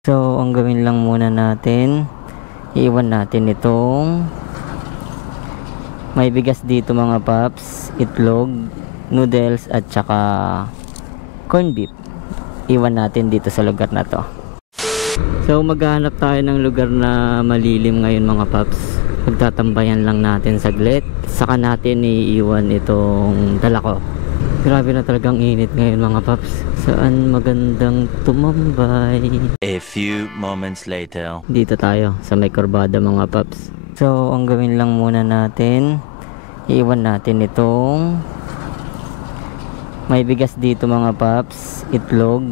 So, ang gawin lang muna natin, iiwan natin itong may bigas dito mga paps, itlog, noodles at saka corn beef. Iwan natin dito sa lugar na to. So, maghahanap tayo ng lugar na malilim ngayon mga paps. Magtatambayan lang natin saglit, saka natin iiwan itong dala ko. Grabe na talagang init ngayon mga paps. Saan magandang tumambay? A few moments later. Dito tayo sa may kurbada mga paps. So ang gawin lang muna natin, iiwan natin itong may bigas dito mga paps, itlog,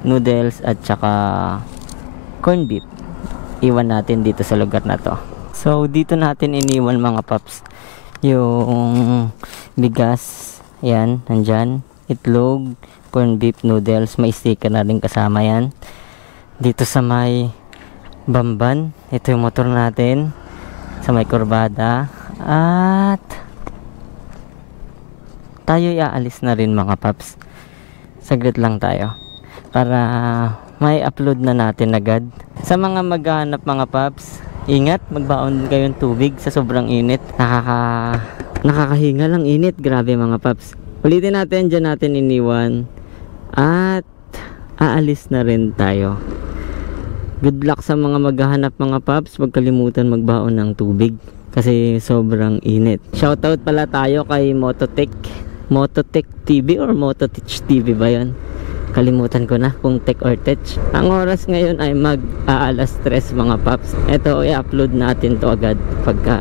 noodles at saka corn beef. Iwan natin dito sa lugar na to. So dito natin iniwan mga paps yung bigas. Yan, nandyan. Itlog, corn beef, noodles. May sticker na rin kasama yan. Dito sa may Bamban. Ito yung motor natin. Sa may kurbada. At tayo iaalis na rin mga paps. Saglit lang tayo. Para may upload na natin agad. Sa mga maghanap mga paps, ingat, magbaon kayong tubig sa sobrang init. Nakakahinga lang init, grabe mga paps. Ulitin natin, dyan natin iniwan at aalis na rin tayo. Good luck sa mga maghahanap mga paps. Huwag kalimutan magbaon ng tubig kasi sobrang init. Shoutout pala tayo kay Mototech TV or Mototech TV ba yun? Kalimutan ko na kung tech or tech. Ang oras ngayon ay mag-aalas 3 mga paps. Ito i-upload natin to agad pagka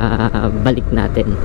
balik natin.